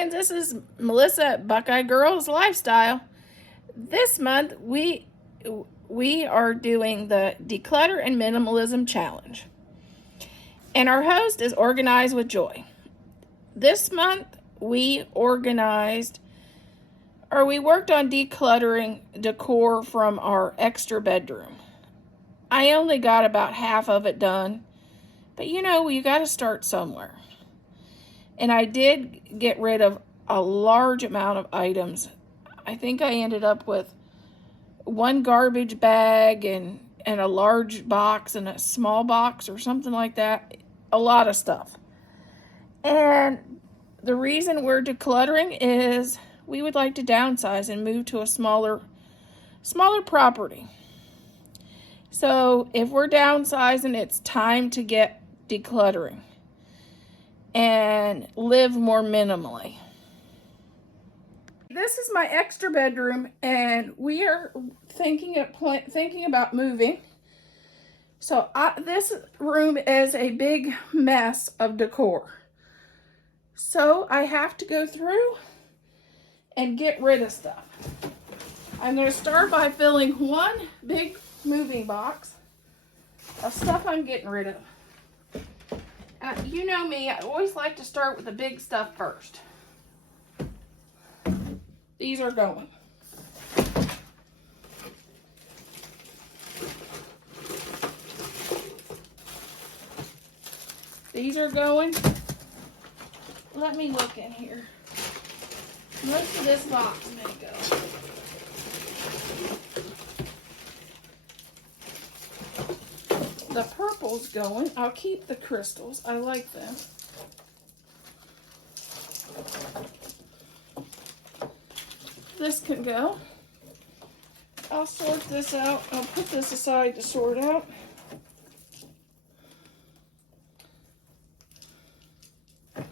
And this is Melissa at Buckeye Girls Lifestyle. This month we are doing the Declutter and Minimalism Challenge. And our host is Organized with Joy. This month we worked on decluttering decor from our extra bedroom. I only got about half of it done, but you got to start somewhere. And I did get rid of a large amount of items. I think I ended up with one garbage bag and a large box and a small box or something like that. A lot of stuff. And the reason we're decluttering is we would like to downsize and move to a smaller property. So if we're downsizing, it's time to get decluttering and live more minimally. This is my extra bedroom, and we are thinking about moving. So this room is a big mess of decor. So I have to go through and get rid of stuff. I'm going to start by filling one big moving box of stuff I'm getting rid of. You know me, I always like to start with the big stuff first. These are going. These are going. Let me look in here. Most of this box may go. The purple's going. I'll keep the crystals. I like them. This can go. I'll sort this out. I'll put this aside to sort out. And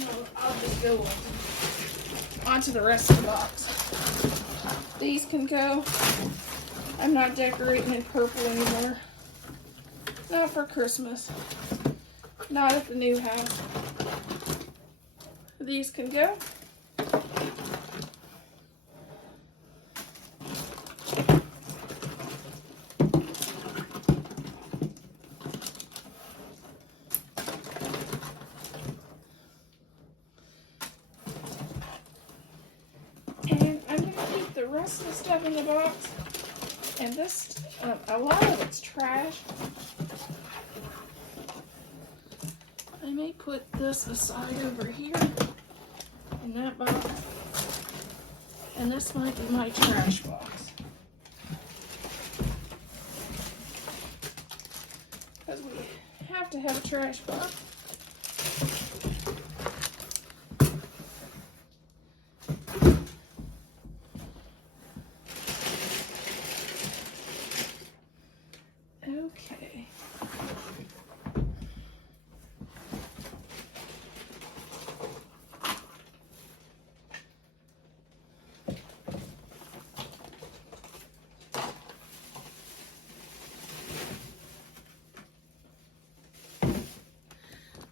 then I'll just go onto the rest of the box. These can go. I'm not decorating in purple anymore. Not for Christmas. Not at the new house. These can go. And I'm going to keep the rest of the stuff in the box. And this, a lot of it's trash. I may put this aside over here in that box. And this might be my trash box. Because we have to have a trash box. Okay.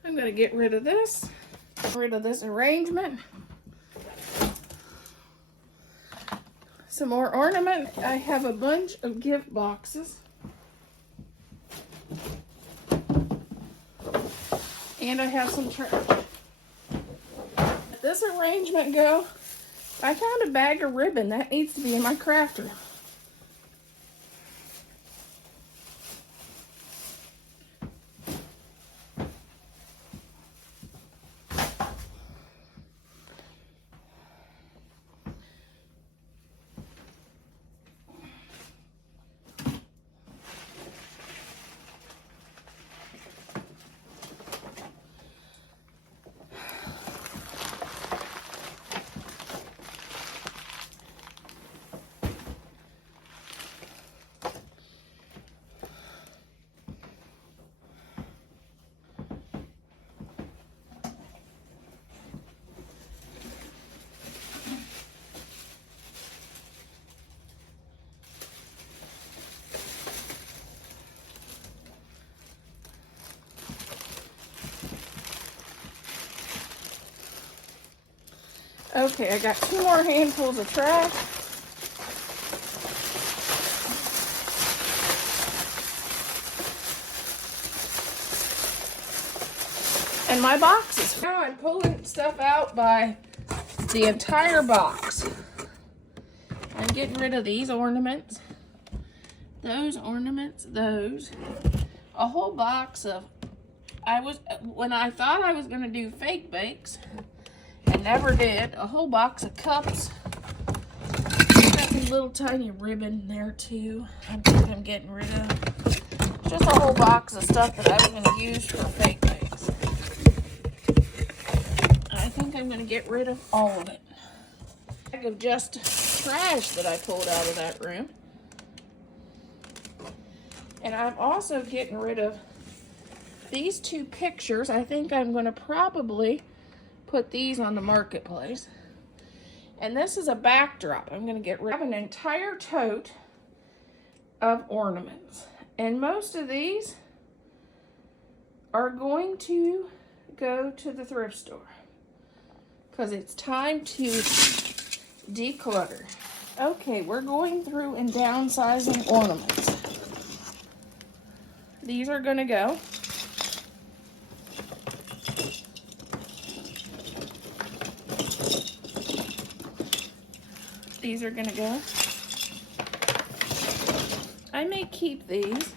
I'm going to get rid of this. Get rid of this arrangement. Some more ornament. I have a bunch of gift boxes. And I have some trash. Let this arrangement go. I found a bag of ribbon. That needs to be in my crafter. Okay, I got 2 more handfuls of trash. And my boxes. Now I'm pulling stuff out by the entire box. I'm getting rid of these ornaments, those ornaments, those. A whole box of, when I thought I was gonna do fake bakes, and never did, a whole box of cups. Got some little tiny ribbon there too. I'm getting rid of. Just a whole box of stuff that I was gonna use for fake bakes. I think I'm gonna get rid of all of it. A bag of just trash that I pulled out of that room. And I'm also getting rid of these 2 pictures. I think I'm going to probably put these on the marketplace. And this is a backdrop. I'm going to get rid of an entire tote of ornaments. And most of these are going to go to the thrift store, because it's time to declutter. Okay, we're going through and downsizing ornaments. These are going to go. These are going to go. I may keep these.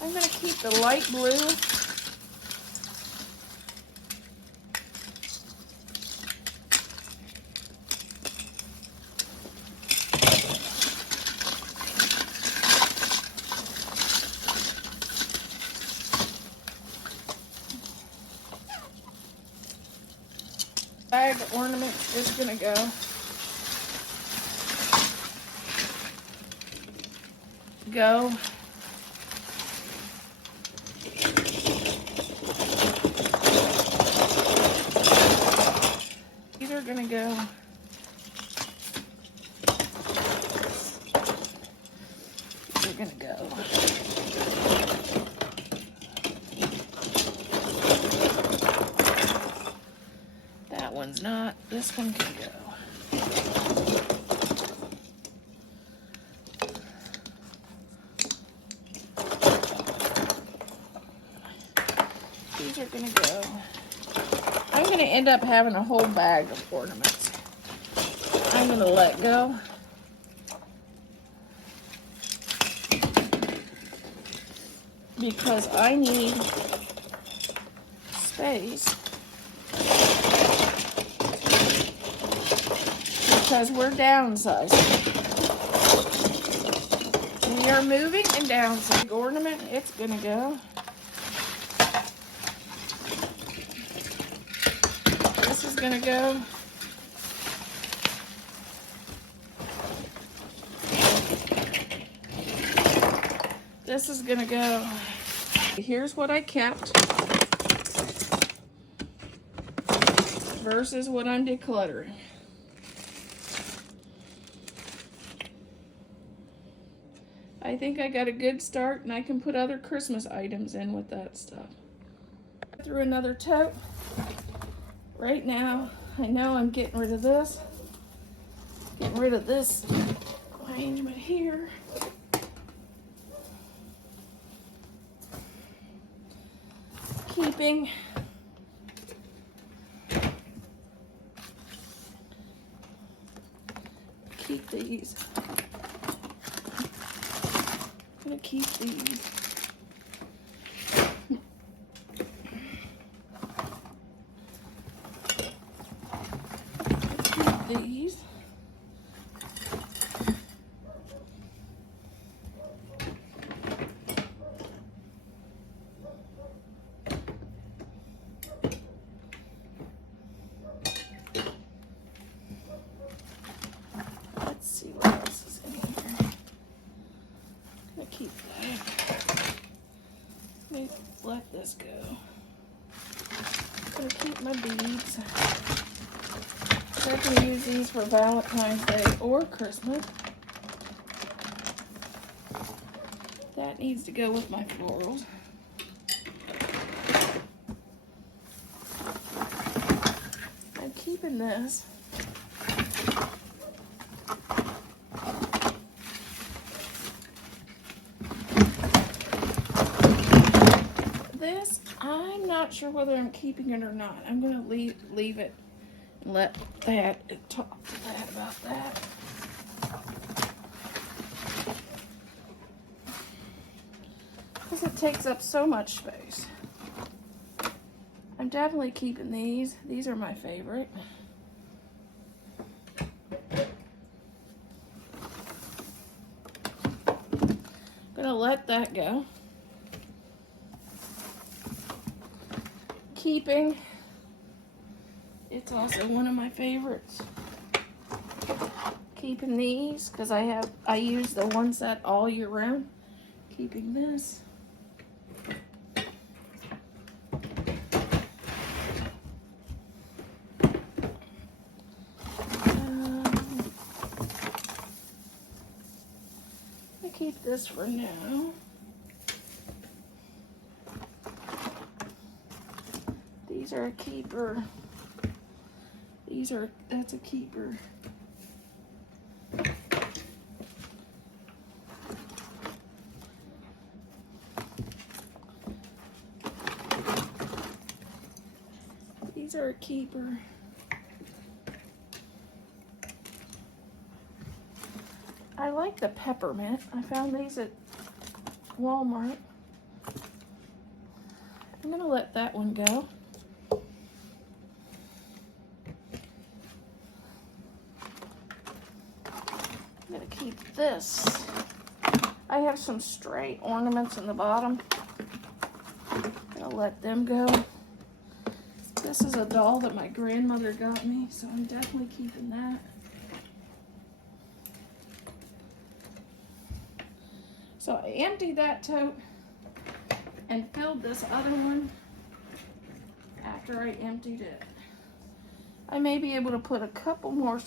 I'm going to keep the light blue. Bag of ornaments is gonna go. Go. These are gonna go. These are gonna go. One's not. This one can go. These are gonna go. I'm gonna end up having a whole bag of ornaments. I'm gonna let go. Because I need space. Because we're downsizing. We are moving and downsizing. Ornament, it's gonna go. This is gonna go. This is gonna go. Here's what I kept versus what I'm decluttering. I think I got a good start, and I can put other Christmas items in with that stuff. Through another tote. Right now, I know I'm getting rid of this. Getting rid of this arrangement here. Keeping these. I'm gonna keep these. Keep these. Let's see what else is in here. I'm gonna keep that. Let me let this go. I'm gonna keep my beads. I can use these for Valentine's Day or Christmas. That needs to go with my florals. keeping this. This, I'm not sure whether I'm keeping it or not. I'm going to leave it and let that talk to that about that. Because it takes up so much space. I'm definitely keeping these. These are my favorite. I'm gonna let that go. Keeping, it's also one of my favorites. Keeping these, because I use the one set all year round. Keeping this. Keep this for now. These are a keeper. That's a keeper. These are a keeper. I like the peppermint. I found these at Walmart. I'm gonna let that one go. I'm gonna keep this. I have some stray ornaments in the bottom. I'm gonna let them go. This is a doll that my grandmother got me, so I'm definitely keeping that. So I emptied that tote and filled this other one after I emptied it. I may be able to put a couple more